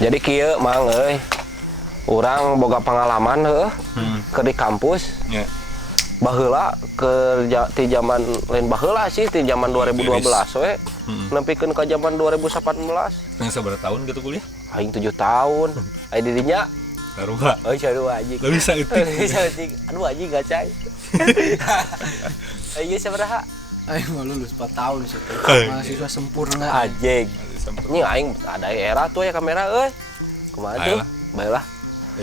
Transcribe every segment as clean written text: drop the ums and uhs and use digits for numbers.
Jadi kieu mang urang boga pengalaman ke di kampus. Ya. Baheula ke ti zaman lain baheula sih ti zaman 2012 we. Nempikeun ka zaman 2018. Yang seberapa tahun gitu kuliah? Aing 7 tahun. Aya di dinya Sarua. oh sarua anjing. Lebih saeutik. Aduh anjing gacai. Ayo sabaraha? Aing mah lulus 4 tahun sih. Mahasiswa sempurna. Anjing. Ini aing ada era tuh ya kamera euy. Kumaha tuh? Baheula.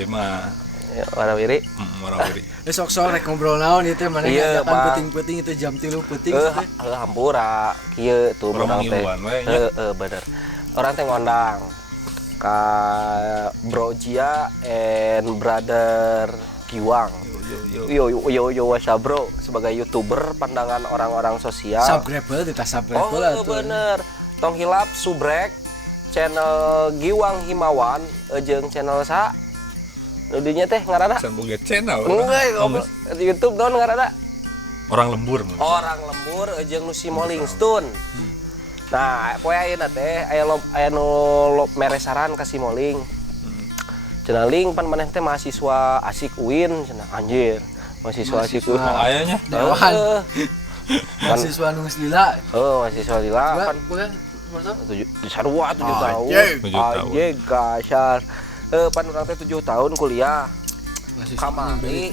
Mah Warawiri. Warawiri. Sok-sok rek ngobrol naon ieu teh maneh ngajakan peuting-peuting itu jam 3 peuting teh. Hampura kieu tuh urang teh. Bener. Orang teh ngondang ka Bro Jia and Brother Kiwang. Yo what's up bro, sebagai YouTuber pandangan orang-orang sosial. Subscribe teh subscribe lah tuh. Bener. Tong hilap subrek channel Giwang Himawan jeung channel sa dinya teh ngaranna Boga channel. Enggak, YouTube naon ngaranna? Orang lembur. Orang lembur jeung nu si Molingstun. Nah, poe ayeuna teh aya nu meresaran ka si Moling. Cenah ling pan maneh teh mahasiswa asik UIN cenah anjir. Mahasiswa asik UIN. Ayahnya Dewan. Mahasiswa nu geus lila. Mahasiswa lila kan. Sarua 7 tahun. Anjing kasar. Pan urang teh 7 tahun kuliah. Kamari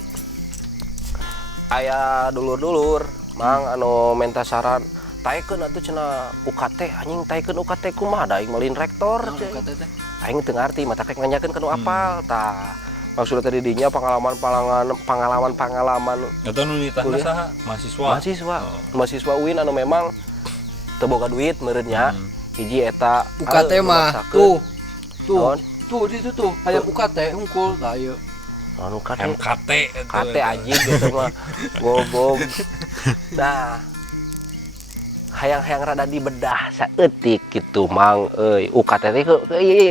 aya dulur-dulur mang anu menta saran taekeun atuh cenah UKT anjing taekeun UKT kumaha da aing malin rektor UKT teh. Aing teu ngarti mata rek nanyakeun ka nu apal tah. Maksudna tadi dinya pengalaman eta nu nitahna saha? Mahasiswa UIN anu memang teu boga duit meureunnya. Hiji eta UKT mah tuh di situ tuh aya UKT hungkul tah ieu. Anu MKT KT anjing gitu mah. Gobog. Nah, hayang-hayang rada dibedah saeutik gitu mang euy. UKT teh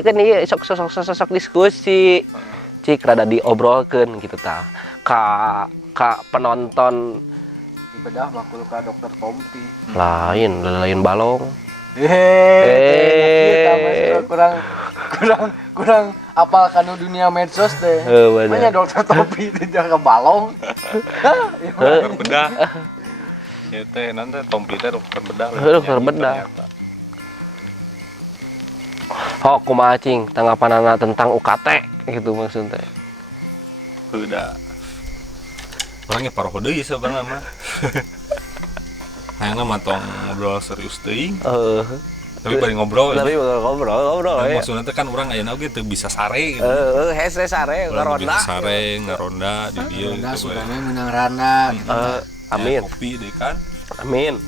kan ieu sok diskusi. Cik rada diobrolkeun gitu tah. Ka penonton Dibedah bakul ka Dokter Tompi. Lain balong. kurang apal kanu dunia medsos teh. Banyak Dokter Tompi teh jaga balong. bedah. Ya teh nanti Tompi teh dokter bedah. Dokter bedah. Oh, kumaha cing tanggapanana tentang UKT gitu maksudnya. Udah. Orangnya paroh deui sebenarnya mah. Hayangna mah tong ngobrol serius teuing. Tapi bari ngobrol. Ngobrol. Maksudna teh kan urang ayeuna oge teu bisa sare gitu. Hese sare ngaronda. Sare ngaronda di dieu gitu. Sugana menang rana gitu. Amin. Kopi deui kan. Amin.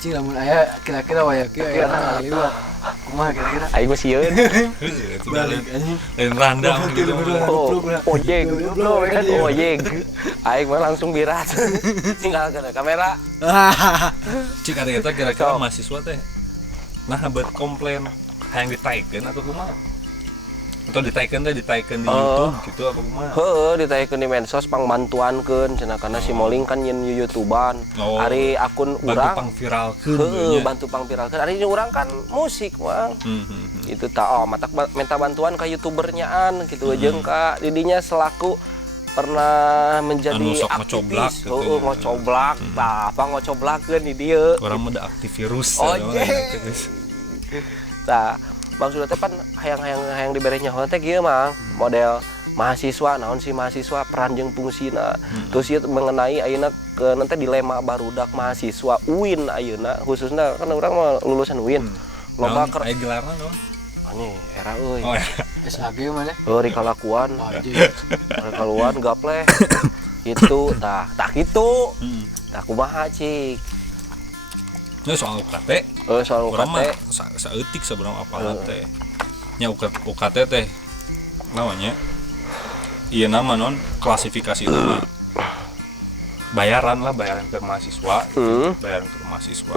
Cing lamun aya kira-kira waya kieu aya ngaliwat. Kumaha kira-kira? Aing mah sieun. Balik anjing. Lain randang gitu. Ojeg. Aing mah langsung birat. Tinggalkeun kamera. Cik ada eta kira-kira mahasiswa teh nah buat komplain hayang ditaikeun atau kumaha? Atau ditaikeun di YouTube gitu apa kumaha? Ditaikeun di medsos pangbantuankeun cenah kana si Moling kan nyen YouTubean. Ari akun urang bantu pangviralkeun. Ari urang kan musik, Mang. Itu tah matak minta bantuan ka YouTubernyaan gitu jeung ka didinya selaku pernah menjadi aktivis. Ngocoblak tah apa ngocoblakeun di dieu. Urang mah da aktivirus. Tah maksudnya teh pan hayang dibere nyaho teh kieu Mang. Model mahasiswa naon sih mahasiswa peran jeung fungsina. Terus ieu mengenai ayeuna ke nanti dilema barudak mahasiswa UIN ayeuna khususnya kan urang mah lulusan UIN. Loba aya gelarna naon? Anjing era euy. SAG mana? Rikalakuan. Rikalakuan gapleh. Itu tah kitu. Tah kumaha cik? Nah, soal UKT. Soal UKT. Saeutik sebenarnya apa teh. Nya UKT teh namanya. Ieu nama non klasifikasi nama. Bayaran ke mahasiswa. Bayaran ke mahasiswa.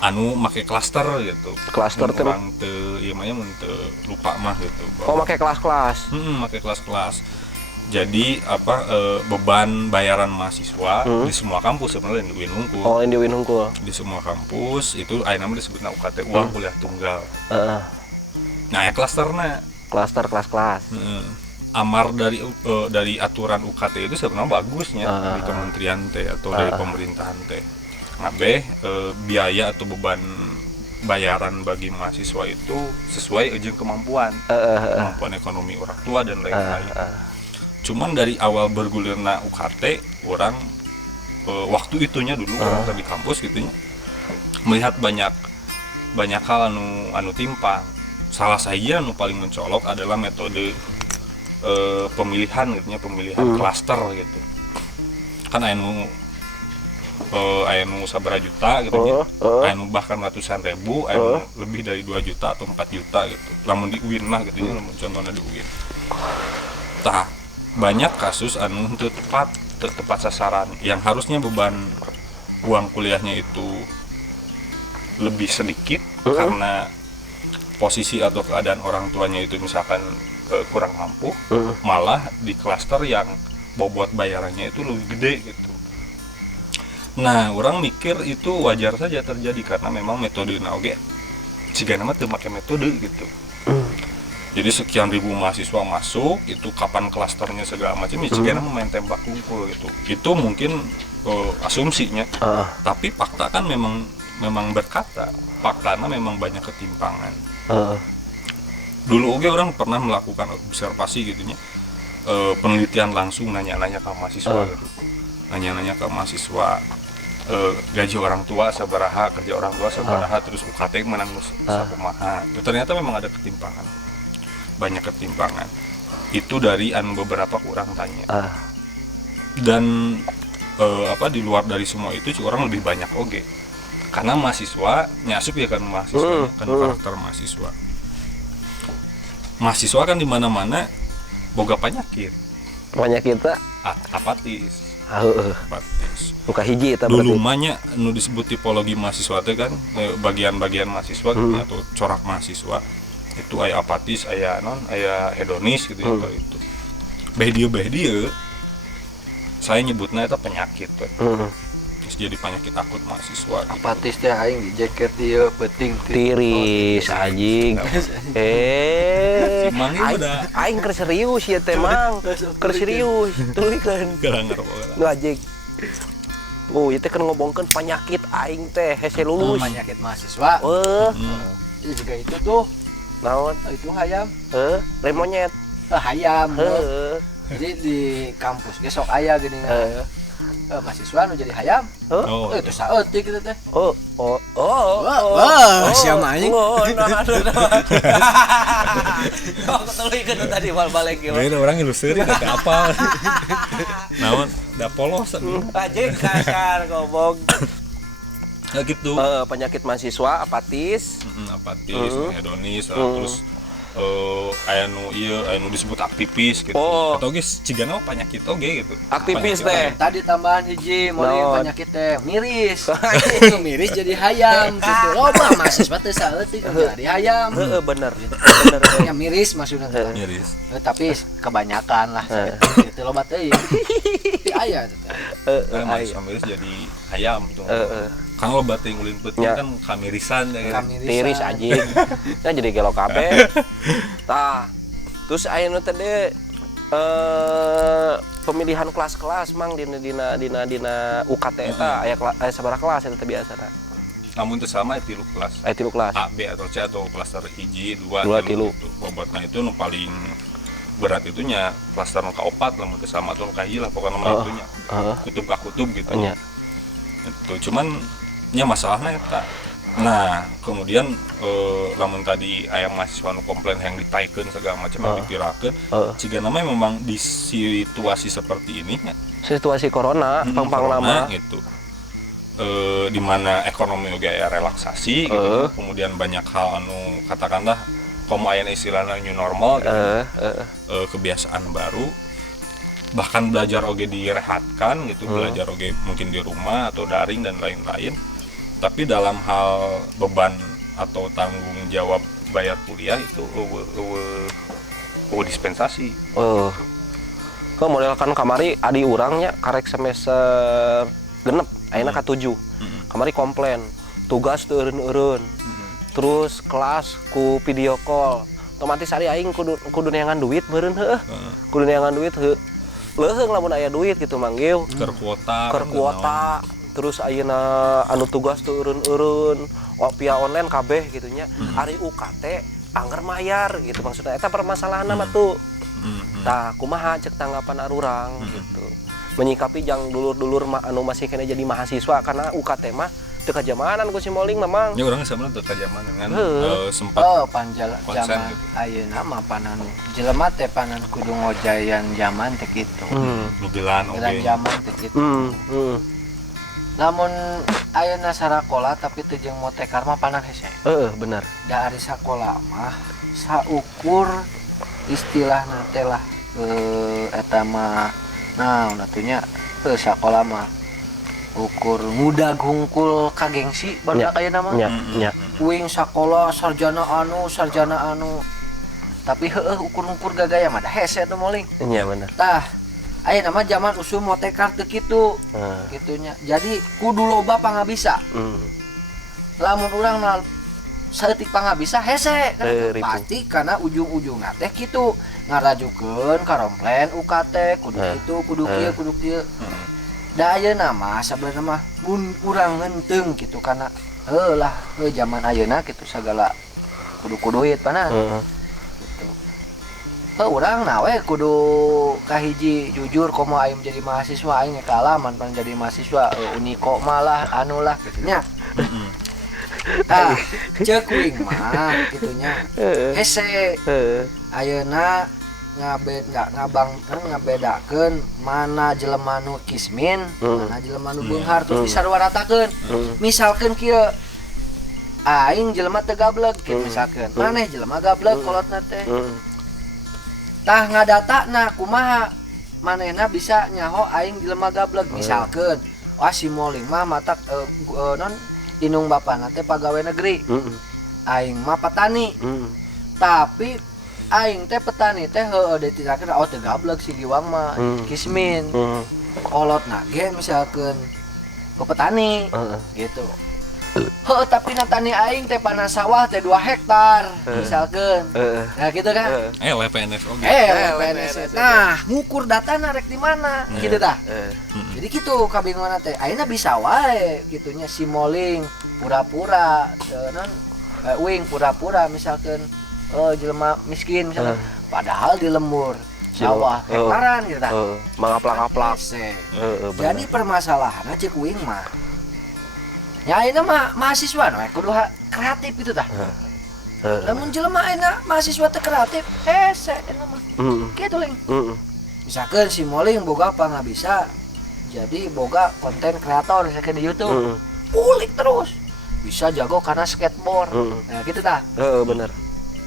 Anu make klaster gitu. Klaster teh orang teu ieu mah mun teu lupa mah gitu. Make kelas-kelas. Make kelas-kelas. Jadi beban bayaran mahasiswa di semua kampus sebenarnya di UIN Hungkul. Di UIN Hungkul. Di semua kampus itu ayeuna mah disebutna UKT uang kuliah tunggal. Nah, ya klasternya. Klaster kelas-kelas. Amar dari aturan UKT itu sebenarnya bagusnya di kementerian teh atau dari pemerintahan teh. Ngabe biaya atau beban bayaran bagi mahasiswa itu sesuai jeung kemampuan ekonomi orang tua dan lain-lain. Cuman dari awal bergulirna UKT, orang waktu itunya dulu orang di kampus gitunya melihat banyak hal anu timpang. Salah saja anu paling mencolok adalah metode pemilihan gitunya, pemilihan klaster gitu. Kan anu sabaraha juta gitu ya. Anu bahkan ratusan ribu, anu lebih dari 2 juta atau 4 juta gitu. Lamun di UIN mah gitu ya, lamun contohnya di UIN. Tah, banyak kasus anu tepat sasaran yang harusnya beban uang kuliahnya itu lebih sedikit karena posisi atau keadaan orang tuanya itu misalkan kurang mampu, malah di klaster yang bobot bayarannya itu lebih gede gitu. Nah, orang mikir itu wajar saja terjadi karena memang metode oge jika nama teu make metode gitu. Jadi sekian ribu mahasiswa masuk, itu kapan klasternya segala macam, jika nama main tembak kumpul gitu. Itu mungkin asumsinya. Tapi fakta kan memang berkata, faktanya memang banyak ketimpangan. Dulu oge orang pernah melakukan observasi gitunya, penelitian langsung nanya-nanya ke mahasiswa gitu. Nanya-nanya ke mahasiswa, gaji orang tua sabaraha, kerja orang tua sabaraha, terus UKT menang sakumaha. Ternyata memang ada ketimpangan, banyak ketimpangan. Itu dari beberapa kurang tanya. Dan di luar dari semua itu orang lebih banyak oge, karena mahasiswa nyasup ya kan mahasiswa, kan karakter mahasiswa. Mahasiswa kan di mana-mana boga penyakit kita apatis. Buka hiji eta dulu mahnya nu disebut tipologi mahasiswa teh kan bagian-bagian mahasiswa atau corak mahasiswa itu aya apatis, aya hedonis gitu ya itu. Behdieu saya nyebutnya itu penyakit jadi penyakit akut mahasiswa gitu. Apatis teh aing di jaket ieu penting tiris anjing. Aing keur serius ya teh mang. Keur serius tulikeun. Gelangar pokokna. Nu anjing. Oh, ieu teh kan ngobongkeun penyakit aing teh hese lulus. Penyakit mahasiswa. Ini juga itu tuh. Naon? Itu hayam. Remonyet. Hayam. Jadi di kampus ge sok aya gini. Mahasiswa nu jadi hayam. Itu saeutik gitu teh. Siapa anjing? Kok ketulikeun tadi bal-balik ieu. Lain orang iluseurin teh apa. Naon? Da polos anjing kasar goblok. Ya gitu. Penyakit mahasiswa apatis, hedonis, terus aya nu disebut aktivis gitu. Atau geus cigana penyakit oge gitu. Aktivis teh. Tadi tambahan hiji mun penyakit teh miris. Miris jadi hayam gitu. Loba mahasiswa teh saeutik jadi hayam. Bener. Ya miris maksudna teh. Miris. Tapi kebanyakan lah gitu loba teh. Tapi aya teh. Mahasiswa miris jadi hayam tuh. Kan lo bating ulin peuting kan kamirisan ya. Tiris anjing. Nah jadi gelo kabeh. Tah. Terus aya nu teh pemilihan kelas-kelas mang dina UKT eta aya sabaraha kelas eta biasana. Namun teu sama aya 3 kelas. Aya 3 kelas. A, B atau C atau klaster 1, 2, 3. Bobotna itu nu paling berat itunya klaster nu ka-4 lamun teu sama atau nu kahiji lah pokona mah itunya. Kutub ka kutub gitu. Itu cuman nya masalahnya eta. Nah, kemudian lamun tadi aya mahasiswa nu komplain yang ditaikeun segala macam yang dipirakeun, ciga nama memang di situasi seperti ini nya. Situasi corona, pang-panglama gitu. Di mana ekonomi oge aya relaksasi gitu. Kemudian banyak hal anu katakanlah komo aya istilahna new normal gitu. Kebiasaan baru. Bahkan belajar oge direhatkan gitu, belajar oge mungkin di rumah atau daring dan lain-lain. Tapi dalam hal beban atau tanggung jawab bayar kuliah itu dispensasi. Kok model kan kamari adi urangnya karek semester genep, ayeuna ka-7. Kamari komplain, tugas teu eureun-eureun. Terus kelas ku video call, otomatis ari aing kudu neangan duit meureun heuh. Kudu neangan duit heuh. Leuheung lamun aya duit gitu manggil. Keur kuota. Terus ayeuna anu tugas teu eureun-eureun, via online kabeh gitu nya. Ari UKT anggar mayar gitu maksudnya eta permasalahanna mah tuh. Tah kumaha cek tanggapan arurang gitu. Menyikapi jang dulur-dulur anu masih kena jadi mahasiswa karena UKT mah teu kajamanan ku si Moling memang. Ya urang sama teu kajamanan kan sempat panjang zaman gitu. Ayeuna mah panan jelema teh panan kudu ngojayan zaman teh kitu. Nugelan oge. Zaman teh kitu. Lamun ayeuna sarakola tapi teu jeung motekar mah panan hese. Bener. Da ari sakola mah saukur istilahna teh lah eta mah naon atunya sakola mah ukur muda gungkul kagengsi barudak ayeuna mah. Nya. Uing sakola sarjana anu. Tapi heueuh ukur-ukur gagaya mah da hese atuh Moling. Iya bener. Tah ayeuna mah zaman usul motekar teu kitu. Gitunya. Jadi kudu loba pangabisa. Lamun urang mah saeutik pangabisa hese kan pasti karena ujung-ujungna teh kitu ngarajukeun karomplen UKT kudu kitu kudu kieu. Da ayeuna mah sabenerna mah mun urang ngenteung gitu karena heulah zaman ayeuna kitu sagala kudu duit panan. Gitu. Urang nawe kudu kahiji jujur komo aing jadi mahasiswa aing kalaman pan jadi mahasiswa Uniko malah anu lah gitu nya. Cek uing mah gitunya. Hese. Ayeuna ngabedakeun mana jelema nu kismin, mana jelema nu beunghar terus disarwaratakeun. Misalkeun kieu aing jelema teu gablek kitu misalkeun. Maneh jelema gablek kolotna teh. Tah ngadatana kumaha manehna bisa nyaho aing jelema gablek misalkeun. Wah si Moling mah matak non indung bapana teh pagawe negeri. Aing mah petani. Tapi aing teh petani teh heueuh dititirakeun teu gablek si Giwang mah kismin. Kolotna ge misalkeun petani gitu. Heueuh tapi natani aing teh panas sawah teh 2 hektar misalkeun. Nah gitu kan. LPNS oge. LPNS. Nah, ngukur datana rek di mana gitu tah. Jadi gitu kabingungan teh. Ayeuna bisa wae gitunya si Moling pura-pura non uing pura-pura misalkeun jelema miskin misalkan padahal di lembur sawah hektaran gitu tah. Mangaplak-aplak. Jadi permasalahanna cek uing mah ya ayeuna mah mahasiswa kudu kreatif gitu tah. Lamun jelema ayeuna mahasiswa teu kreatif hese eta mah. Kitu ling. Misalkeun si Moling boga pangabisa jadi boga konten kreator misalkeun di YouTube. Ulik terus. Bisa jago karena skateboard. Nah gitu tah. Bener.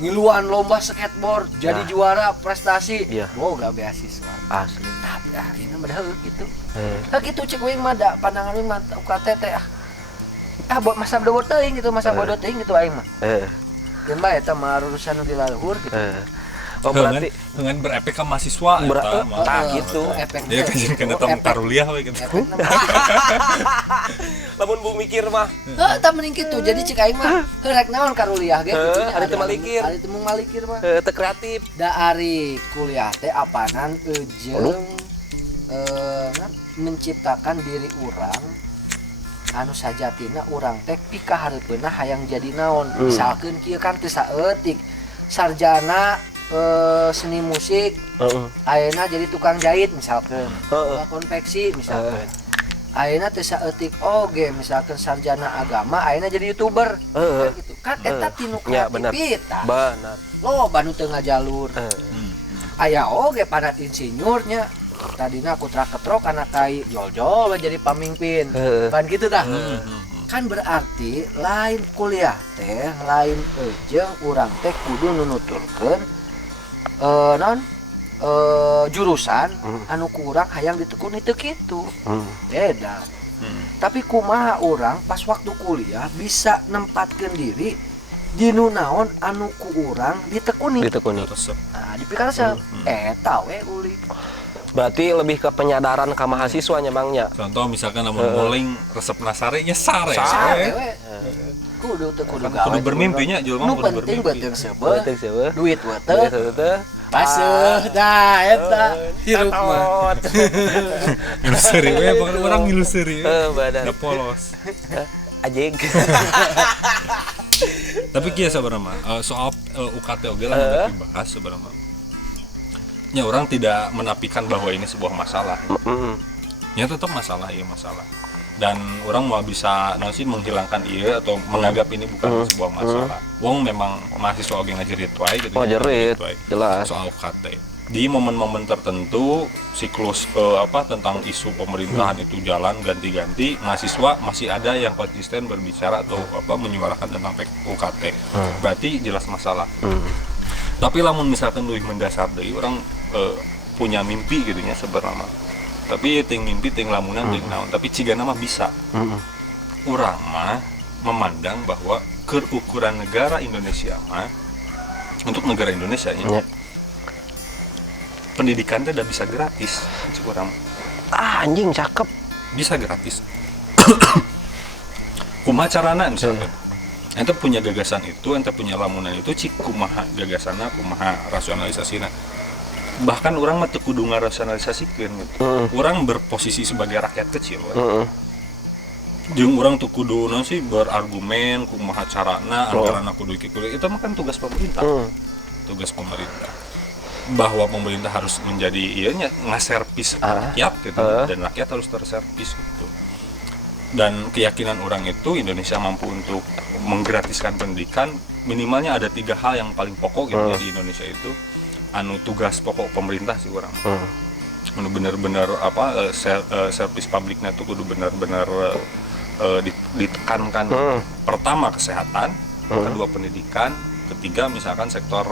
Ngiluan lomba skateboard jadi juara prestasi. Boga beasiswa. Asli. Tapi akhirnya mah gitu. Gitu cek uing mah da pandangan uing mah UKT teh buat masa bodoh teuing gitu, masa bodoh teuing gitu aing mah. Jeung bae eta mah urusan nu dilaluhur gitu. Oh berarti dengan berefek ke mahasiswa eta mah. Gitu. Dia kan kena tong karuliah we gitu. Lamun bu mikir mah. Tah mending kitu. Jadi cek aing mah rek naon karuliah ge gitu. Ari teu malikir. Ari teu malikir mah. Teu kreatif. Da ari kuliah teh apanan jeung menciptakan diri urang anu sajatina urang teh pika hareupeuna hayang jadi naon. Misalkeun kieu kan teu saeutik sarjana seni musik ayeuna jadi tukang jahit misalkeun konveksi misalkeun ayeuna teu saeutik oge misalkeun sarjana agama ayeuna jadi YouTuber gitu kan eta tinu kreativitas bener loba nu teu ngajalur aya oge padat insinyurnya tadina kutra ketrok anak kai jol-jol jadi pamimpin kan gitu tah kan berarti lain kuliah teh lain jeung urang teh kudu nunuturkeun jurusan anu kurang hayang ditekuni teu kitu beda. Tapi kumaha urang pas waktu kuliah bisa nempatkeun diri dinu naon anu ku urang ditekuni nah dipikaresep eta we uli. Berarti lebih ke penyadaran ka mahasiswanya bangnya. Contoh misalkan namun Moling resep nasare nya sare. kudu bermimpinya jelema nu kudu penting bermimpi. beuteung seubeuh duit teu basuh eta hirup mah Iluseri we pokoknya orang iluseri. Badan. Da polos. Ajeg. Tapi kieu sabarama soal UKT oge lah dibahas sabarama. Ya orang tidak menafikan bahwa ini sebuah masalah. Ya tetap masalah, iya masalah. Dan orang mau bisa nanti menghilangkan iya atau menganggap ini bukan sebuah masalah. Wong memang mahasiswa oge ngajerit wae gitu. Oh, jerit. Jelas. Soal UKT. Di momen-momen tertentu siklus tentang isu pemerintahan itu jalan ganti-ganti, mahasiswa masih ada yang konsisten berbicara atau menyuarakan tentang UKT. Berarti jelas masalah. Tapi lamun misalkan lebih mendasar dari orang punya mimpi gitu nya sebenarnya. Tapi ting mimpi ting lamunan ting naon, tapi cigana mah bisa. Urang mah memandang bahwa keukuran negara Indonesia mah untuk negara Indonesia ya. Pendidikan teh udah bisa gratis, urang. Anjing cakep. Bisa gratis. Kumaha carana misalkan. Ente punya gagasan itu, ente punya lamunan itu, cik kumaha gagasanna, kumaha rasionalisasina. Bahkan orang mah teu kudu ngarasionalisasikeun gitu. Orang berposisi sebagai rakyat kecil. Jeung urang teu kudu naon sih berargumen kumaha carana anggaranna kudu kieu. Itu mah kan tugas pemerintah. Tugas pemerintah. Bahwa pemerintah harus menjadi ianya ngaservis rakyat gitu dan rakyat harus terservis gitu. Dan keyakinan orang itu Indonesia mampu untuk menggratiskan pendidikan, minimalnya ada 3 hal yang paling pokok gitu di Indonesia itu. Anu tugas pokok pemerintah sih orang. Anu benar-benar servis publiknya tuh kudu benar-benar ditekankan. Pertama kesehatan, kedua pendidikan, ketiga misalkan sektor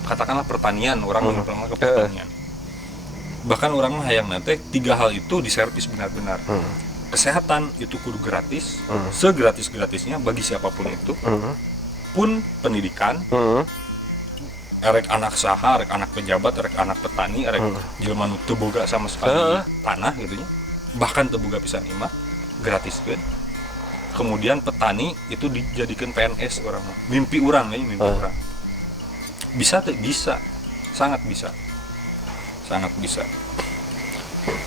katakanlah pertanian, orang ke pertanian. Bahkan orang mah hayang nanti 3 hal itu diservis benar-benar. Kesehatan itu kudu gratis, segratis-gratisnya bagi siapapun itu. Pun pendidikan, erek anak saha, erek anak pejabat, erek anak petani, erek jelema nu teu boga sama sekali tanah gitu nya. Bahkan teu boga pisan imah, gratiskeun. Kemudian petani itu dijadikan PNS orang mah. Mimpi urang nih, mimpi urang. Bisa teu? Bisa. Sangat bisa. Sangat bisa.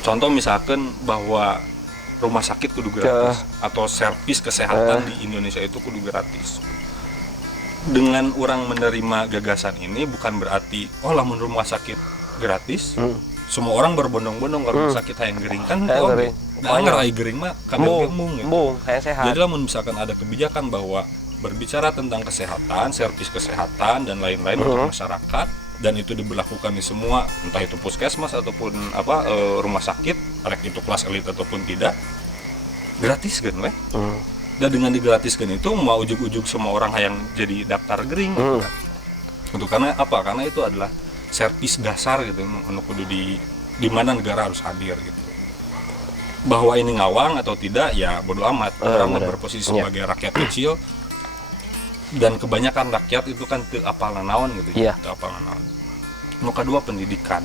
Contoh misalkan bahwa rumah sakit kudu gratis atau servis kesehatan di Indonesia itu kudu gratis. Dengan orang menerima gagasan ini bukan berarti lamun rumah sakit gratis semua orang berbondong-bondong ke rumah sakit hayang gering kan anggar ai gering mah kabeh mung sehat. Jadi lamun misalkan ada kebijakan bahwa berbicara tentang kesehatan, servis kesehatan dan lain-lain untuk masyarakat dan itu diberlakukan di semua entah itu puskesmas ataupun rumah sakit, rek itu kelas elit ataupun tidak gratis kan weh. Dan dengan digratiskan itu mau ujug-ujug semua orang yang jadi daftar gering gitu kan. Untuk karena apa? Karena itu adalah servis dasar gitu untuk kudu di mana negara harus hadir gitu. Bahwa ini ngawang atau tidak ya bodo amat. Orang berposisi sebagai rakyat kecil dan kebanyakan rakyat itu kan teu apal naon gitu. Teu apal naon. Nu kadua pendidikan.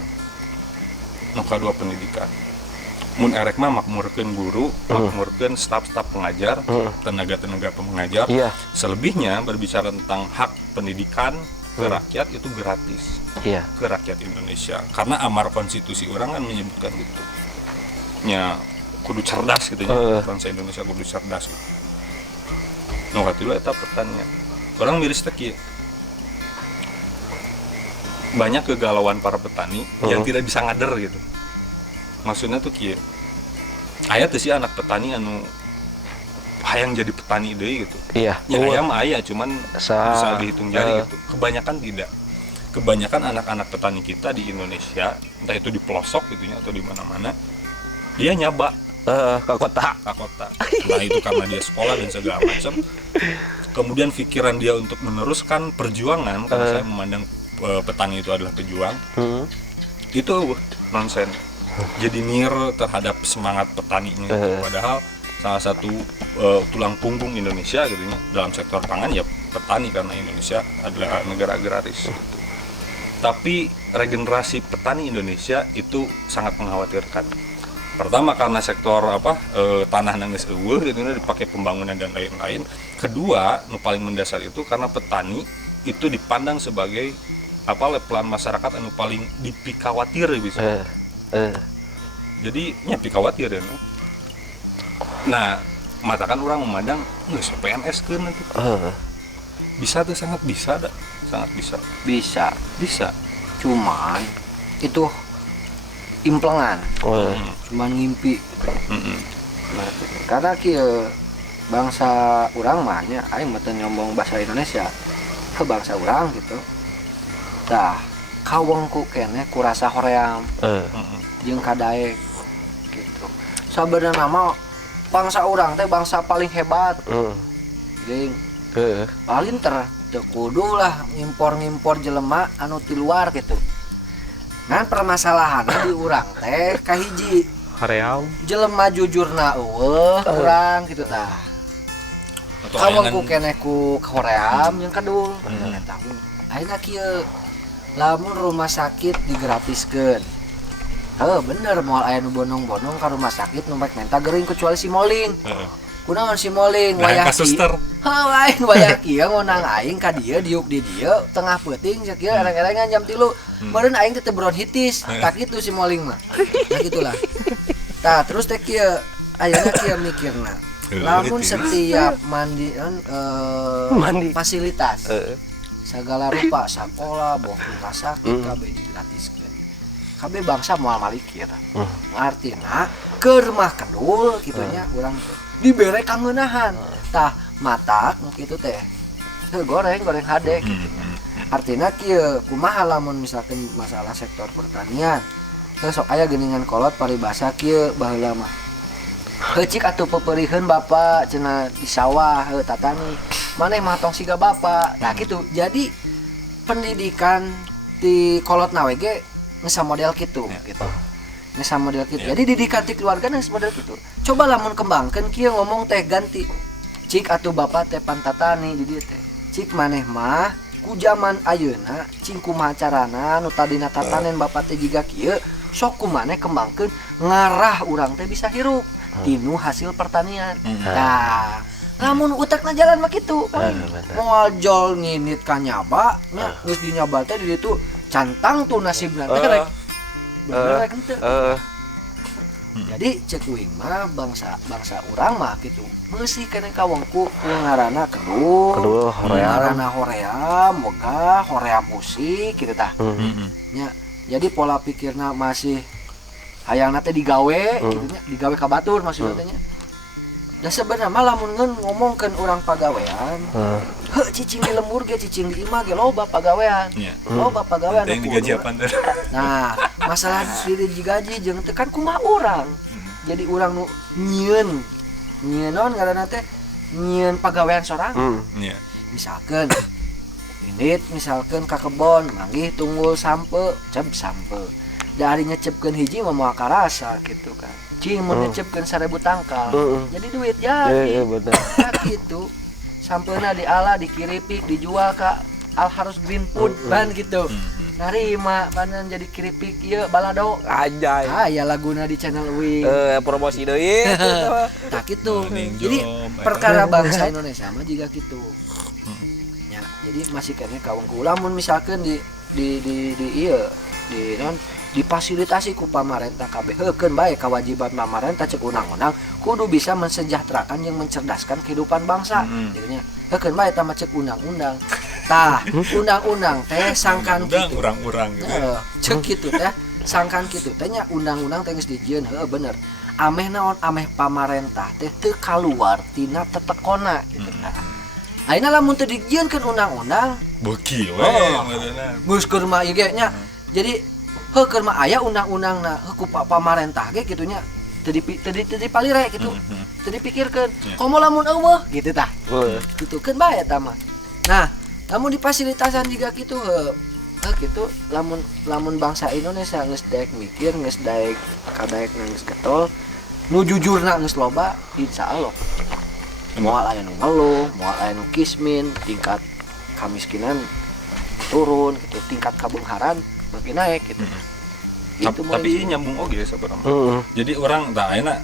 Mun erek mah makmurkeun guru, makmurkeun staf-staf pengajar, tenaga-tenaga pengajar. Selebihnya berbicara tentang hak pendidikan ke rakyat itu gratis. Ke rakyat Indonesia. Karena amar konstitusi orang kan menyebutkan gitu. Nya kudu cerdas gitu ya. Bangsa Indonesia kudu cerdas gitu. Nu katilu eta pertanyaan. Orang miris teh kieu. Banyak kegalauan para petani yang tidak bisa ngader gitu. Maksudnya tuh kieu. Aya teh si anak petani anu hayang jadi petani deui gitu. Ya aya mah aya cuman bisa dihitung jari gitu. Kebanyakan tidak. Kebanyakan anak-anak petani kita di Indonesia, entah itu di pelosok gitu ya atau di mana-mana, dia nyaba ke kota. Entah itu karena dia sekolah dan segala macam. Kemudian pikiran dia untuk meneruskan perjuangan karena saya memandang petani itu adalah pejuang. Itu nonsen. Jadi nir terhadap semangat petaninya padahal salah satu tulang punggung Indonesia gitu ya dalam sektor pangan ya petani karena Indonesia adalah negara agraris gitu. Tapi regenerasi petani Indonesia itu sangat mengkhawatirkan Pertama karena sektor tanah nangis eueuh gitu dipakai pembangunan dan lain-lain. Kedua, nu paling mendasar itu karena petani itu dipandang sebagai lepelan masyarakat anu paling dipikawatir bisa. Jadi nya pikawatir ya. Nah, matakan orang memandang geus PNS keun nanti. Bisa tuh sangat bisa dah. Sangat bisa. Bisa. Cuman itu implengan. Cuman ngimpi. Karena kieu bangsa urang mah nya aing mah teu nyombong bahasa Indonesia ke bangsa urang gitu. Tah, kawengku keneh ku rasa hoream. Jeung kadaek gitu. Sabenerna mah bangsa urang teh bangsa paling hebat. Geuing. Paling teu kudu lah ngimpor jelema anu ti luar gitu. Nah permasalahanna di urang teh kahiji hoream jelema jujurna eueuh urang gitu tah. Kawengku keneh ku hoream jeung kadul. Eta ayeuna kieu lamun rumah sakit digratiskeun. Bener moal aya nu bonong-bonong ka rumah sakit nu mek menta geuring kecuali si Moling. Kunaon si Moling wayah suster. Lain wayah kieu ngonang aing ka dieu diuk di dieu tengah peuting sakieu ereng-erengan jam 3. Meureun aing teh bronkitis. Tak kitu si Moling mah. Nah gitulah. Tah terus teh kieu ayeuna kieu mikirna. Lamun setiap mandi fasilitas segala rupa sakola boh rumah sakit kabeh digratiskeun. Kabeh bangsa moal malikir. Artina keur mah kendul kitu nya urang teh dibere kangeunahan. Tah matak nu kitu teh goreng hade gitu. Artina kieu kumaha lamun misalkan masalah sektor pertanian. Sok aya geuningan kolot paribasa kieu baheula mah. Heucik atuh pepeurieun Bapak cenah di sawah tatani. Maneh mah tong siga Bapak. Nah kitu. Jadi pendidikan di kolotna we ge geus model kitu gitu. Geus model kitu. Jadi didikan ti keluarga geus model kitu. Coba lamun kembangkeun kieu ngomong teh ganti. Cik atuh Bapak teh pantatani di dieu teh. Cik maneh mah ku zaman ayeuna cing kumaha carana nu tadina tatanen Bapak teh jiga kieu sok kumaneh kembangkeun ngarah urang teh bisa hirup tinu hasil pertanian. Nah, lamun utekna jalan mah kitu. Moal jol nginit ka nyaba nya geus dinyaba teh di ditu cantang tuh nasibna teh rek. Bener rek henteu. Jadi cek uing mah bangsa urang mah gitu. Meusi keneh kawengku ngaranna kedul, ngaranna hoream, boga hoream usik gitu tah. Nya, jadi pola pikirna masih hayangna teh digawe gitu nya, digawe ka batur maksudna teh nya. Da sebenarnya mah lamun ngomongkeun urang pagawean, heuh cicing di lembur ge cicing di imah ge loba pagawean. Loba pagawean. Yang digaji apa teh? Nah, masalah diri digaji jeung teh kan kumaha urang. Jadi urang nu nyieun naon ngaranna teh nyieun pagawean sorangan. Misalkeun indit misalkeun ka kebon manggih tunggul sampe, cep sampe. Da ari nyecepkeun hiji mah moal karasa gitu kan. Cing mun nyecepkeun 1000 tangkal. Jadi duit jadi. Bener. Nah gitu. Sampeuna diala dikiripik dijual ka Al Harus Green Food ban gitu. Narima panen jadi kiripik ieu balado. Anjay. Ya laguna di channel Wing. Promosi deui Tah kitu. Jadi perkara bangsa Indonesia mah juga kitu. Ya, jadi masih keneh kawengku lamun misalkeun di ieu di non difasilitasi ku pamarentah kabeh heukeun bae kewajiban pamarentah cek undang-undang kudu bisa mensejahterakan yang mencerdaskan kehidupan bangsa gitu nya heukeun bae eta mah cek undang-undang tah undang-undang teh sangkan kitu urang-urang gitu cek kitu teh sangkan kitu teh nya undang-undang teh geus dijieun heuh bener ameh naon ameh pamarentah teh teu kaluar tina tetekona gitu tah ayeuna lamun teu dijieunkeun undang-undang beuki we ngaranna geus keur mah ieu ge nya jadi heukeun mah aya undang-undangna ku pamarentah ge kitu nya teu dipalire gitu teu dipikirkeun komo lamun eueuh gitu tah kitu keun bae eta mah nah lamun difasilitasan juga kitu kitu lamun bangsa Indonesia geus daek mikir geus daek kadaek geus getol nu jujurna geus loba insyaallah moal aya nu ngeluh moal aya nu kismin tingkat kamiskinan turun gitu tingkat kabeungharan makin naik gitu. Gitu, tapi nyambung oge sebenarnya. Jadi orang enak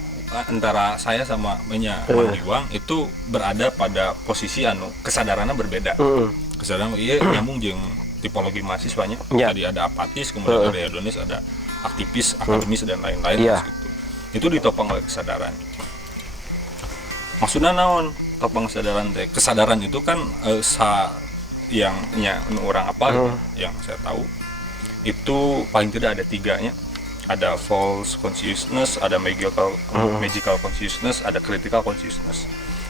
antara saya sama Mang Giwang itu berada pada posisi kesadarannya berbeda. Kesadaran iya nyambung jeung tipologi mahasiswanya. Tadi ada apatis, kemudian ada hedonis, ada aktivis, akademis dan lain-lain gitu. Itu ditopang oleh kesadaran. Maksudnya naon topang kesadaran teh? Kesadaran itu kan yang orang apa gitu, yang saya tahu itu paling tidak ada 3-nya. Ada false consciousness, ada magical consciousness, ada critical consciousness.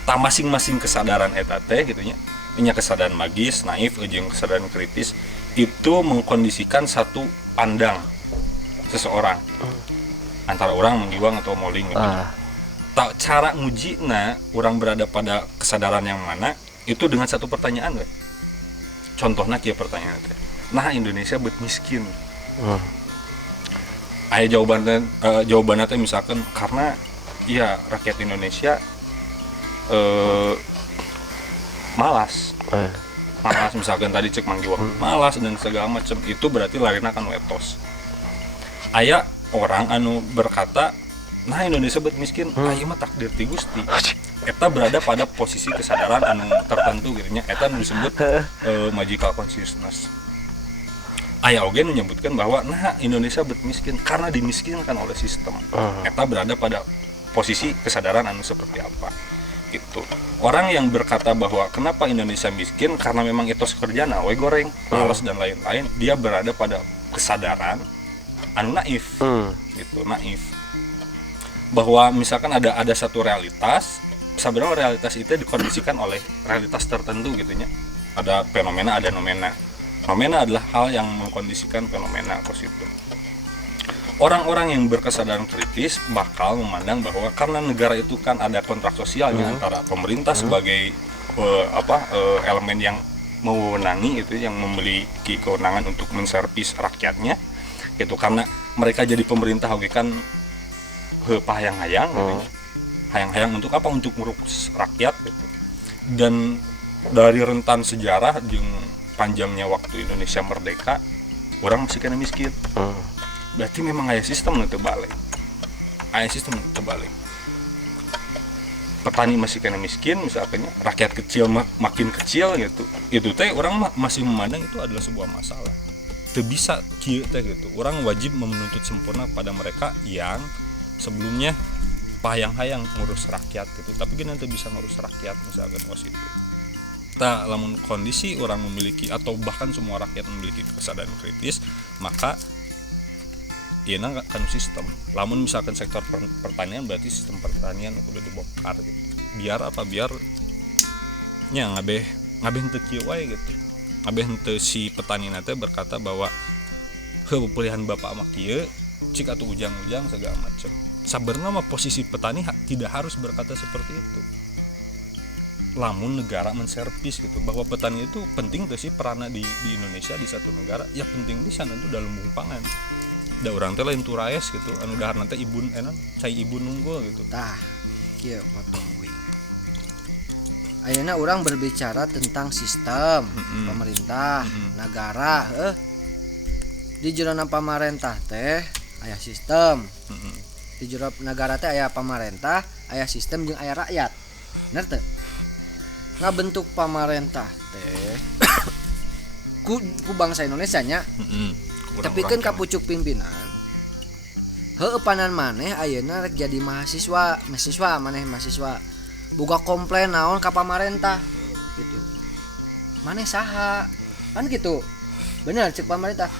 Tak masing-masing kesadaran eta teh gitu nya. Nya kesadaran magis, naif, jeung kesadaran kritis itu mengkondisikan satu pandang seseorang. Antara orang menggiwang atau moling gitu. Tak cara ngujina orang berada pada kesadaran yang mana itu dengan satu pertanyaan we. Contohnya kieu pertanyaan teh. Nah, Indonesia bet miskin. Aya jawabannya teh misalkan karena ya rakyat Indonesia malas misalkan tadi cek Mang Giwang malas dan segala macam, itu berarti larina kan wetos. Aya orang anu berkata nah Indonesia bet miskin, ieu mah takdir ti Gusti. Eta berada pada posisi kesadaran anu tertentu gitu nya, eta anu disebut magical consciousness. Aya oge menyebutkan bahwa nah Indonesia bet miskin karena dimiskinkan oleh sistem. Eta berada pada posisi kesadaran anu seperti apa gitu. Orang yang berkata bahwa kenapa Indonesia miskin karena memang etos kerjana we goreng, malas dan lain-lain, dia berada pada kesadaran anu naif. Gitu, naif. Bahwa misalkan ada satu realitas, sebenarnya realitas itu dikondisikan oleh realitas tertentu gitu nya. Ada fenomena, ada nomena. Fenomena adalah hal yang mengkondisikan fenomena positif. Orang-orang yang berkesadaran kritis bakal memandang bahwa karena negara itu kan ada kontrak sosialnya antara pemerintah sebagai elemen yang mewenangi itu, yang memiliki kewenangan untuk menservis rakyatnya gitu, karena mereka jadi pemerintah oke kan hayang-hayang gitu. Hayang-hayang untuk apa? Untuk merukus rakyat gitu. Dan dari rentan sejarah jeung panjangnya waktu Indonesia merdeka, orang masih kena miskin. Berarti memang aya sistem nu teu balik. Petani masih kena miskin misalnya, rakyat kecil makin kecil gitu. Itu teh orang masih memandang itu adalah sebuah masalah. Teu bisa kieu teh gitu. Orang wajib menuntut sempurna pada mereka yang sebelumnya hayang-hayang ngurus rakyat gitu. Tapi gini teu bisa ngurus rakyat misalkan itu. Lamun kondisi orang memiliki atau bahkan semua rakyat memiliki kesadaran kritis, maka ieu kan sistem. Lamun misalkan sektor pertanian berarti sistem pertanian udah dibongkar gitu. Biar apa? Biar nya ngabeh henteu kieu wae gitu. Ngabeh henteu si petani teh berkata bahwa pilihan bapak mah kieu, cik atuh ujang-ujang segala macam. Sabenerna mah posisi petani tidak harus berkata seperti itu. Lamun negara menservis gitu, bahwa petani itu penting tuh sih perannya di Indonesia di satu negara, ya penting di sana itu dalam lumbung pangan. Da urang teh lain turaes gitu, anu dahar nanti ibun cai ibun nunggul gitu. Tah, kieu motong we. Ayeuna urang berbicara tentang sistem pemerintah, negara, di jero pamarentah teh aya sistem. Di jero negara teh aya pamarentah, aya sistem jeung aya rakyat. Bener teu? Ngabentuk pamarentah teh ku bangsa Indonesia nya. Tapi kan kapucuk pimpinan heueupanan maneh ayeuna rek jadi mahasiswa boga komplain naon ka pamarentah gitu. Maneh saha? Kan gitu. Bener cek pamarentah.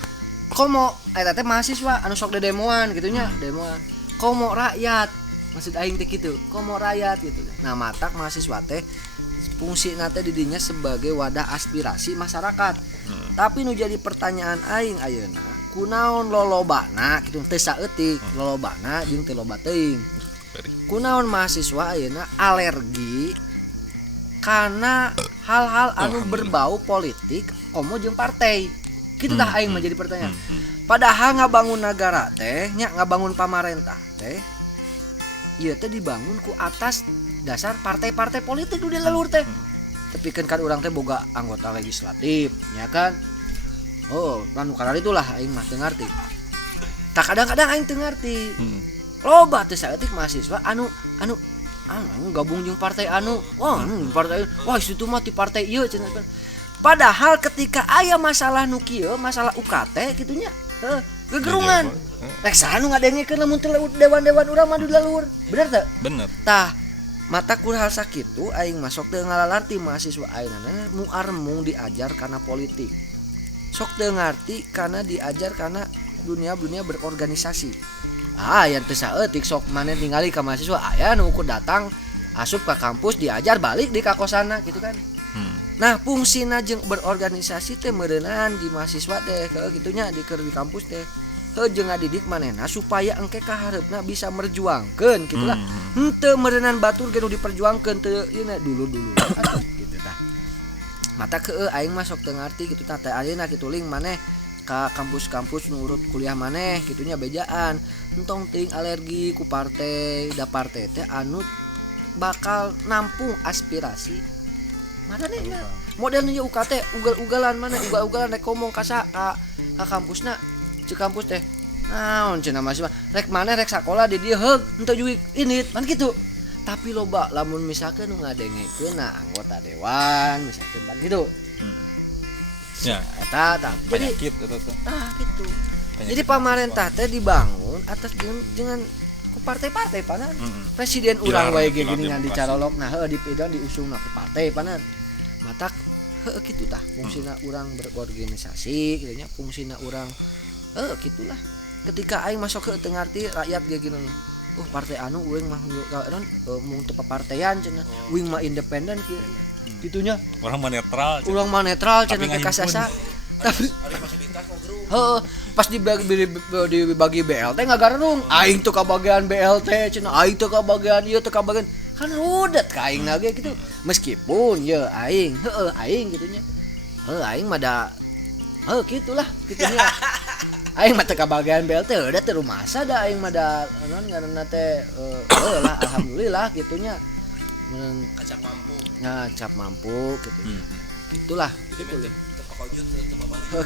Komo eta teh mahasiswa anu sok demoan gitu nya, demoan. Komo rakyat. Maksud aing teh kitu, komo rakyat gitu. Nah, matak mahasiswa teh fungsi nate didinya sebagai wadah aspirasi masyarakat. Tapi nu jadi pertanyaan aing ayeuna, kunaon lolobana kitu teu saeutik, lolobana jeung teu loba teuing. Kunaon mahasiswa ayeuna alergi karena hal-hal anu berbau politik komo jeung partai. Kitu tah aing menjadi pertanyaan. Padahal ngabangun negara teh, nya ngabangun pamarentah teh, ieu teh dibangun ku atas dasar partai-partai politik nu dilelur teh. Tapi kan urang teh boga anggota legislatif, ya kan? Oh, anu karari itulah aing mah teu ngarti. tak kadang-kadang aing teu ngarti loba teh saeutik mahasiswa anu gabung jeung partai partai itu mah ti partai ieu cenah. Padahal ketika aya masalah nu kieu masalah UKT kitu nya gegerungan rek saha nu ngadengkeun lamun teu dewan-dewan urang mah di laluhur bener teu bener tah mata kuliah sakitu aing masuk teu ngalalarti mahasiswa ayeuna muar mung diajar karena politik sok teu ngarti karena diajar karena dunia berorganisasi yang teu saeutik sok maneh ningali ka mahasiswa aya nu ukur datang asup ka kampus diajar balik di ka kosana gitu kan. Nah fungsina jeung berorganisasi teh meureunaan di mahasiswa teh kitunya di kampus teh jeung ngadidik manehna supaya engke ka hareupna bisa merjuangkeun gitulah. Henteu meureunaan batur ge nu diperjuangkeun teu ieu dulu gitu tah. Mata keu aing mah sok teu ngarti kitu tah teh ayeuna kitu ling maneh ka kampus-kampus nu urut kuliah maneh kitunya bejaan entong ting alergi ku partai da partai teh anu bakal nampung aspirasi maranehna modelnya UKT ugal-ugalan mana ugal-ugalan rek ngomong ka kampusna ceu kampus teh naon cenah mahasiswa rek maneh rek sakola di dieu heug henteu juig init man kitu tapi loba lamun misalkan nu ngadengekeun anggota dewan misalkan ban kitu ya eta jadi gitu gitu jadi pamarentah teh dibangun atas dengan ku partai-partai panan presiden urang wae ge geuningan dicarolok nah heuh dipidon diusungna ku partai panan matak heuh kitu tah fungsina urang berorganisasi kitu nya fungsina urang kitulah ketika aing masuk ke teu ngarti rakyat ge kitu partai anu uing mah mung teu papartean cenah uing mah independen kieu gitunya urang mah netral cenah teh kasasa tapi pas dibagi BLT ngagarung aing tuh kabagian BLT cenah aing tuh kabagian ieu teu kabagian kan rudet ka aing na ge kitu meskipun ya aing aing gitunya aing mah da kitulah kitunya aing mah teu kabagian BLT udah teu rumasa da aing mah da naon ngaranna teh lah alhamdulillah gitunya cap mampu gitu gitulah gitu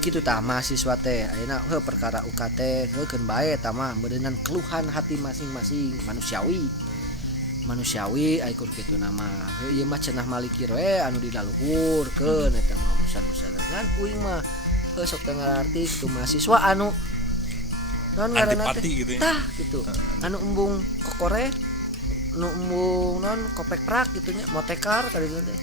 kitu tah mahasiswa teh ayeuna perkara UKT keun bae tah mah beuneunan keluhan hati masing-masing manusiawi aya kur kitu nama ieu mah cenah malikir we anu dina luhurkeun eta mah urusan-urusan ngan uing mah sok teu ngarti kitu mahasiswa anu naon ngaranna teh gitu ya? Tah gitu anu embung kokore nu embung naon kopek prak kitu nya motekar kali teh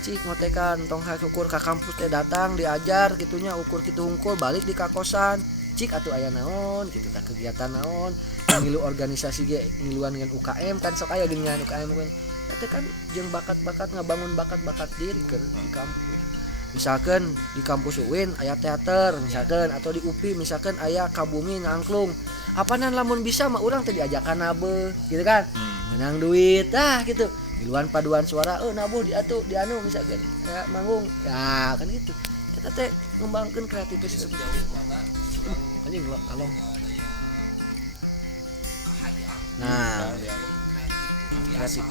cik motekan tong ukur ka kampus teh datang diajar gitunya ukur kitu hungkul balik di kakosan cik atuh aya naon kitu tah kegiatan naon ngilu organisasi ge ngiluan dengan UKM kan sok aya dengan UKM kan eta kan jeung bakat-bakat ngabangun bakat-bakat diri ke di kampus misalkan di kampus UIN aya teater misalkan atau di UPI misalkan aya kabumi ngangklung apanan lamun bisa mah urang teh diajakan nabe gitu kan menang duit gitu iluan paduan suara nabuh diatu di anu misalkan ya manggung ya kan gitu kita teh ngembangkeun kreativitas anjing kalau nah kreatif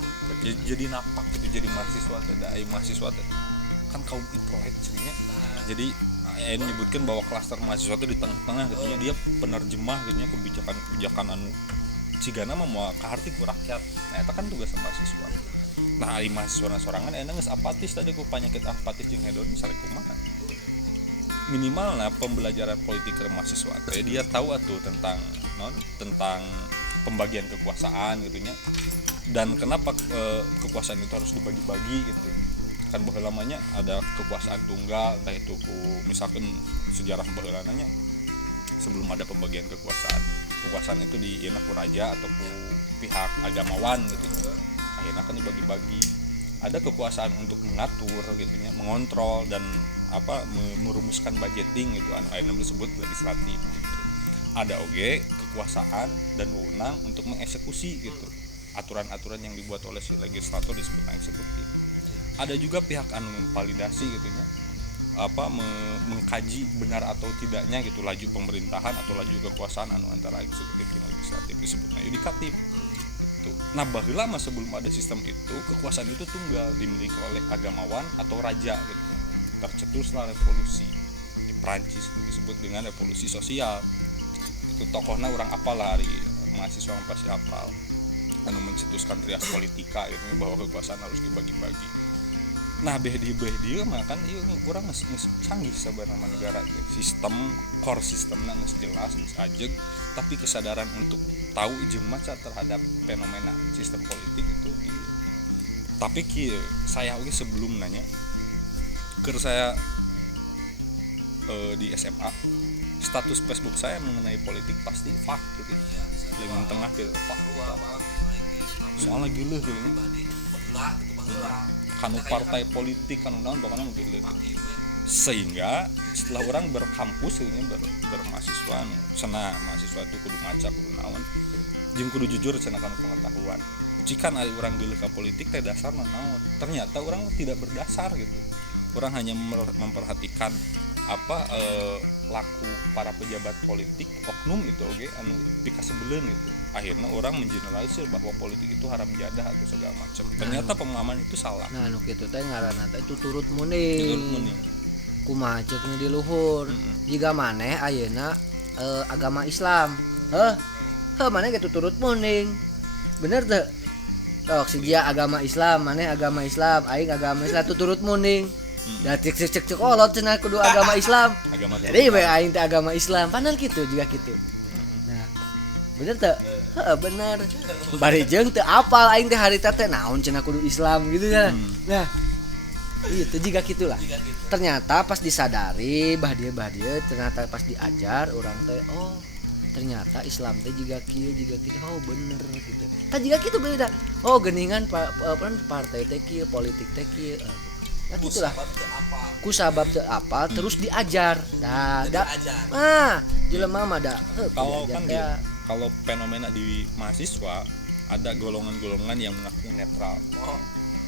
jadi napak gitu jadi mahasiswa teh da mahasiswa teh kan kaum introverт cenanya jadi ayeuna menyebutkan bahwa klaster mahasiswa itu di tengah-tengah gitu dia penerjemah gitu kebijakan anu cigana mah moal kaharti ku rakyat nah eta kan tugas mahasiswa. Nah, ari mahasiswa sorangan enak geus apatis tadi ku penyakit apatis jeung hedonis sareng kumaha. Minimalna pembelajaran politik ke mahasiswa teh dia tahu atuh tentang pembagian kekuasaan gitu nya. Dan kenapa kekuasaan itu harus dibagi-bagi gitu. Kan baheula lamanya ada kekuasaan tunggal entah itu ku misalkan sejarah baheula nya sebelum ada pembagian kekuasaan itu di ieu ku raja atau ku pihak agamawan gitu. Akhirnya kan dibagi-bagi ada kekuasaan untuk mengatur gitu ya mengontrol dan merumuskan budgeting gitu ayeuna disebut legislatif gitu. Ada oge kekuasaan dan wewenang untuk mengeksekusi gitu aturan-aturan yang dibuat oleh si legislator disebut eksekutif. Ada juga pihak anu memvalidasi gitu ya mengkaji benar atau tidaknya gitu laju pemerintahan atau laju kekuasaan anu antara eksekutif dan legislatif disebutnya yudikatif. Nah baheula mah sebelum ada sistem itu kekuasaan itu tunggal dimiliki oleh agamawan atau raja gitu. Tercetuslah revolusi di Prancis disebut dengan revolusi sosial. gitu tokohna orang apalah hari mahasiswa yang pasti apal anu mencetuskan trias politika gitu bahwa kekuasaan harus dibagi-bagi. Nah behdi mah kan ieu urang geus canggih sabarana negara sistem core sistemna geus jelas geus ajeg tapi kesadaran untuk tahu jeung maca terhadap fenomena sistem politik itu iya. Tapi kieu saya oge sebelum nanya keur saya di SMA status Facebook saya mengenai politik pasti fuck gitu ya. Lengan tengah gitu fuck. Soalnya gila gitu ini. Kanu partai politik kanu naon pokoknya gila. Sehingga setelah orang berkampus ini bermahasiswa cenah mahasiswa itu kudu maca kudu naon jeung kudu jujur cenah kana pengetahuan. Jika ari urang geuleuh ka politik teh dasarna naon? Ternyata orang tidak berdasar gitu. Orang hanya memperhatikan laku para pejabat politik oknum itu oge anu pika sebeleun gitu. Akhirnya orang mengeneralisir bahwa politik itu haram jadah atau segala macam. Ternyata pemahaman itu salah. Nah, nu kitu teh ngaranna teh itu turut muning. Kumaha ceukna di luhur. Jiga maneh ayeuna agama Islam. Maneh gitu turut muning. Bener teu? Tok si dia agama Islam, maneh agama Islam, aing agama Islam turut muning. Da cek kolot cenah kudu agama Islam. Jadi bae aing teh agama Islam, padahal kitu juga kitu. Nah, bener teu? Heeh, bener. Bari jeung teu apal aing teh harita teh naon cenah kudu Islam gitu kan. Nah, itu juga gitulah. Ternyata pas disadari bah dia ternyata pas diajar orang teh oh ternyata Islam teh juga kieu juga kitu oh bener gitu. Tah juga kitu beda. Oh geuningan partai teh kieu, politik teh kieu. Nah gitulah. Ku sabab teu apal terus diajar. Jelema mah da. Kalau kan dia kalau fenomena di mahasiswa ada golongan-golongan yang mengaku netral.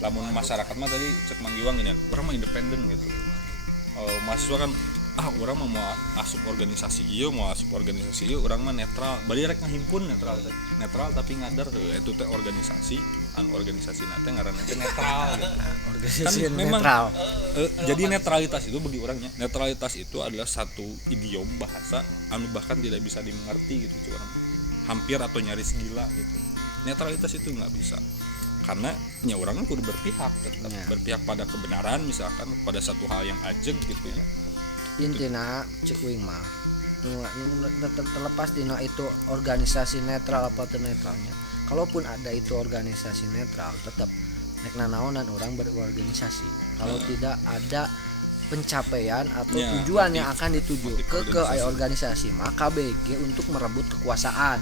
Lamun masyarakat mah tadi cek manggiwang gini, orang mah independen gitu. Mahasiswa kan orang mah mau asup organisasi ieu, orang mah netral. Bari rek ngahimpun netral tapi ngadar itu teh organisasi teh ngaranna teh netral gitu. Organisasi kan memang netral. Jadi netralitas itu bagi orangnya. Netralitas itu adalah satu idiom bahasa anu bahkan tidak bisa dimengerti gitu cuman hampir atau nyaris gila gitu. Netralitas itu nggak bisa. Karena orang kan kudu berpihak tetap berpihak pada kebenaran misalkan pada satu hal yang ajeg gitu ya. Intina cek wing mah terlepas dina itu organisasi netral apa teu netralnya. Kalaupun ada itu organisasi netral tetap nek nanaonan orang berorganisasi. Kalau tidak ada pencapaian atau tujuan yang akan dituju ke organisasi maka KBG untuk merebut kekuasaan.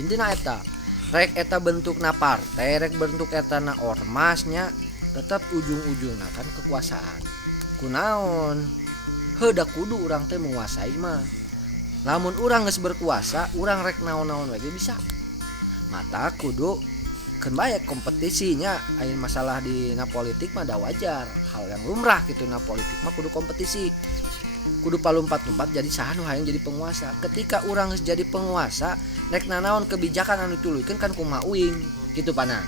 Intina eta rek eta bentukna partai, rek bentuk eta na ormasnya tetap ujung-ujungna kan kekuasaan. Kunaon? Heuda kudu urang teh menguasai mah. Lamun urang geus berkuasa, urang rek naon-naon we bisa. Mata kudu keun bae kompetisinya, aya masalah di na politik mah da wajar, hal yang lumrah gitu na politik mah kudu kompetisi. Kudu palumpat-lumpat jadi saha nu hayang jadi penguasa. Ketika urang geus jadi penguasa, rek nanaon kebijakan anu dituluykeun kan kumaha uing kitu panan.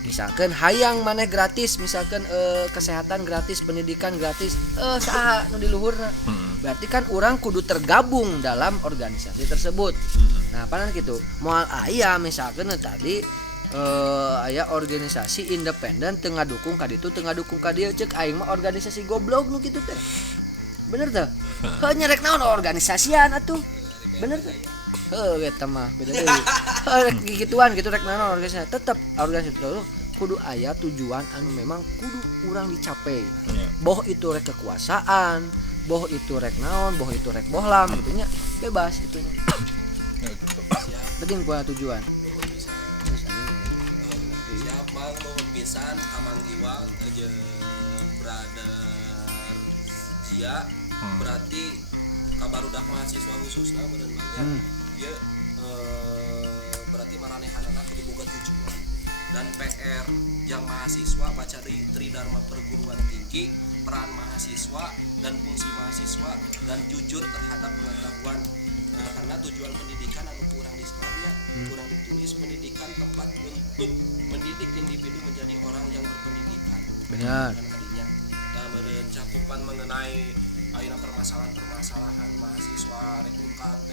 Misalkan hayang maneh gratis, misalkan kesehatan gratis, pendidikan gratis, saha nu di luhurna. Berarti kan urang kudu tergabung dalam organisasi tersebut. Nah, panan kitu. Moal aya misalkan tadi aya organisasi independen teu ngadukung ka ditu, teu ngadukung ka dieu ceuk aing mah organisasi goblok nu kitu teh. Bener teh? Heuh nyerek naon organisasian atuh. Bener teh? Eta mah beda deui. Gituan gitu rek naon organisasi. Tetep organisasi itu kudu aya tujuan anu memang kudu urang dicapai. Boh itu rek kekuasaan, boh itu rek naon, boh itu rek bohlam gitu nya. Bebas itunya. Penting kuat tujuan. Siap mang mohon pisan kamanggiwang jeung brother Jia. Berarti kabarudak mahasiswa khususna meureun mangnya dia berarti maranehanana kudu boga tujuan dan PR yang mahasiswa baca di Tridharma Perguruan Tinggi peran mahasiswa dan fungsi mahasiswa dan jujur terhadap pengetahuan karena tujuan pendidikan anu kurang disebutnya kurang ditulis pendidikan tempat untuk mendidik individu menjadi orang yang berpendidikan benar tadinya dan cakupan mengenai ayeuna permasalahan mahasiswa rek UKT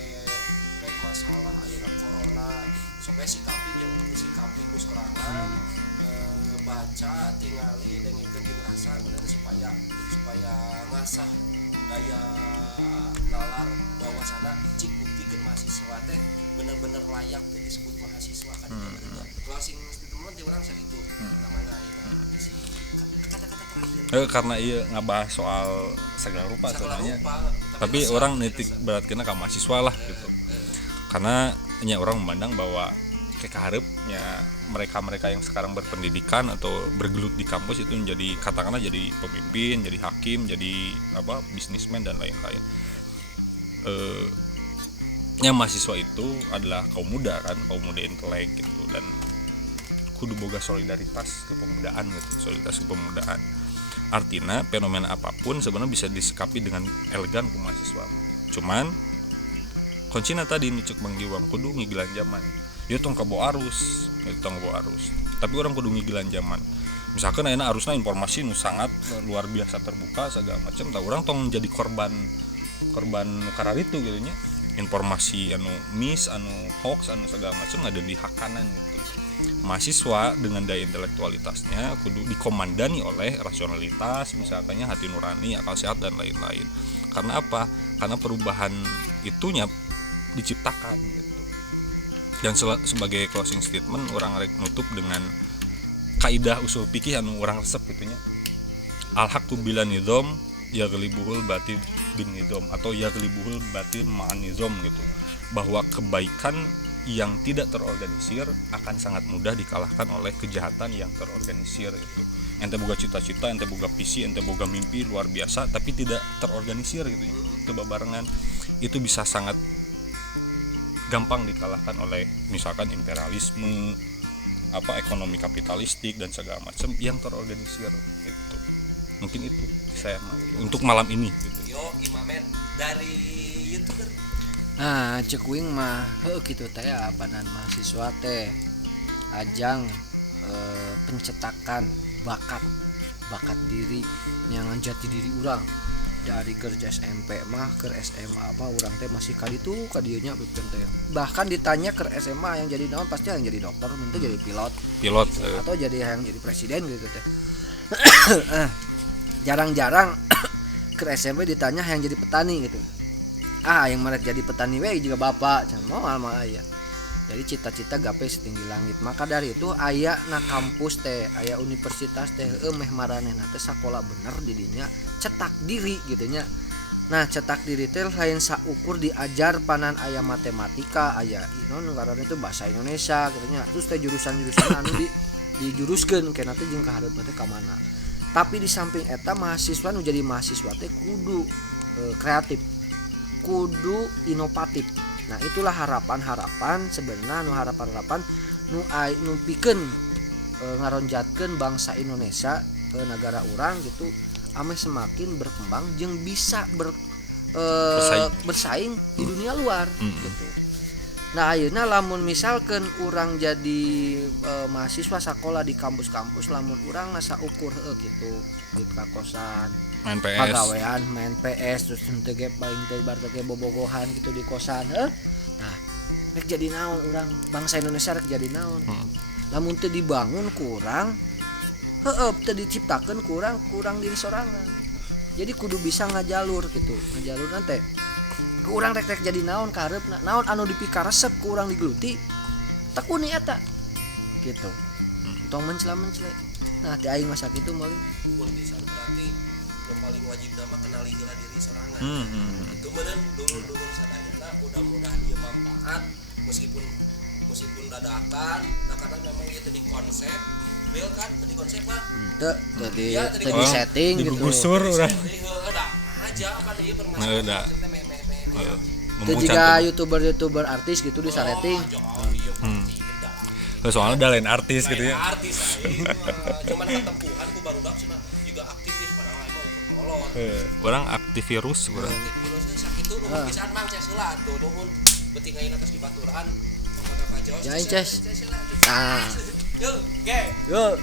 terkait masalah ayeuna corona sok sikapi ku sorangan baca tingali dengkeun jeung rasa bener supaya ngasah daya nalar bahwasana cik buktikeun mahasiswa teh bener-bener layak teh disebut mahasiswa kan closing statement di urang sakitu namanya si kata-kata terakhir karena iya ngabahas soal segala rupa soalnya tapi orang nitik berat kena ke mahasiswa lah gitu karena nya orang memandang bahwa kaharepnya mereka yang sekarang berpendidikan atau bergelut di kampus itu menjadi katakanlah jadi pemimpin, jadi hakim, jadi bisnismen dan lain-lain. Nya mahasiswa itu adalah kaum muda kan, kaum muda intelek gitu dan kudu boga solidaritas kepemudaan gitu, solidaritas kepemudaan. Artinya fenomena apapun sebenarnya bisa disikapi dengan elegan ke mahasiswa. Cuman kuncinya tadi nucuk Bang Giwang kudu ngigilan zaman. Dia tong kebo arus, tapi orang kudu ngigilan zaman. Misalkan ayeuna arusna informasi nu sangat luar biasa terbuka segala macam, tah urang tong jadi korban kararitu gitu nya. Informasi anu miss, anu hoax, anu segala macam ada di hakanan gitu. Mahasiswa dengan daya intelektualitasnya kudu dikomandani oleh rasionalitas, misalkannya hati nurani, akal sehat dan lain-lain. Karena apa? Karena perubahan itunya diciptakan gitu. Dan sebagai closing statement orang rek nutup dengan kaidah usul fikih anu orang resep gitunya. Al-haqqu bila nizam yaghlibuhul batil bin nizam atau yaghlibuhul batil ma'an nizam gitu. Bahwa kebaikan yang tidak terorganisir akan sangat mudah dikalahkan oleh kejahatan yang terorganisir itu. Ente boga cita-cita, ente boga visi, ente boga mimpi luar biasa tapi tidak terorganisir gitu. Kebabarengan itu bisa sangat gampang dikalahkan oleh misalkan imperialisme, ekonomi kapitalistik dan segala macam yang terorganisir gitu. Mungkin itu saya untuk malam ini gitu. Yo Imamet dari YouTuber. Nah, cek wing mah gitu teh dan mahasiswa teh ajang pencetakan bakat diri yang jati diri urang. Dari kerja SMP mah ke SMA mah urang teh masih kaditu kadieunya teh. Bahkan ditanya ke SMA yang jadi naon pasti yang jadi dokter, minta jadi pilot atau jadi yang jadi presiden gitu teh. Jarang-jarang ke SMP ditanya yang jadi petani gitu. Yang mereka jadi petani we juga bapak mau alma aya. Jadi cita-cita gape setinggi langit. Maka dari itu aya na kampus teh, aya universitas teh meh maranehna teh sakola bener di dinya cetak diri gitunya. Nah, cetak diri teh lain saukur diajar panan aya matematika, aya ngaranna itu bahasa Indonesia gitunya. Terus teh jurusan-jurusan anu dijuruskeun kenna teh jeung kahareup teh ka mana. Tapi di samping eta mahasiswa nu jadi mahasiswa teh kudu kreatif, kudu inovatif. Nah, itulah harapan-harapan sebenarnya harapan-harapan nu pikeun ngaronjatkeun bangsa Indonesia ke negara urang gitu ame semakin berkembang jeung bisa bersaing di dunia luar gitu. Nah, ayeuna lamun misalkan urang jadi mahasiswa sekolah di kampus-kampus lamun urang ngasa ukur gitu di kakosan main PS, pagawean main PS terus teu ge paling teu bar teu bobogohan gitu di kosan. Nah, rek jadi naon urang bangsa Indonesia rek jadi naon. Lamun teu dibangun kurang teu diciptakeun kurang diri sorangan. Jadi kudu bisa ngajalur gitu. Ngajalur teh ku urang rek jadi naon kareupna. Naon anu dipika resep ku urang digeluti tekuni eta. Gitu. Tong mencela-mencela. Nah, teh aing masa kitu meuling. Berarti yang paling wajib mah kenali heula diri sorangan. Itu meureun dulu sadayana mudah-mudahan ieu manfaat meskipun dadakan karena memang itu di konsep real kan tadi konsep mah tadi setting gitu digusur urang aja apa ieu permasalahan itu juga youtuber artis gitu di sareting soalnya ada lain artis gitu ya artis cuman ketempuhan ku barudak cenah juga aktivis padahal emang molot orang aktivirus urang virusnya sakitu nu pisan mang ces heula atuh nuhun beuting ayeuna tos di baturan ya ces nah yuk ge yo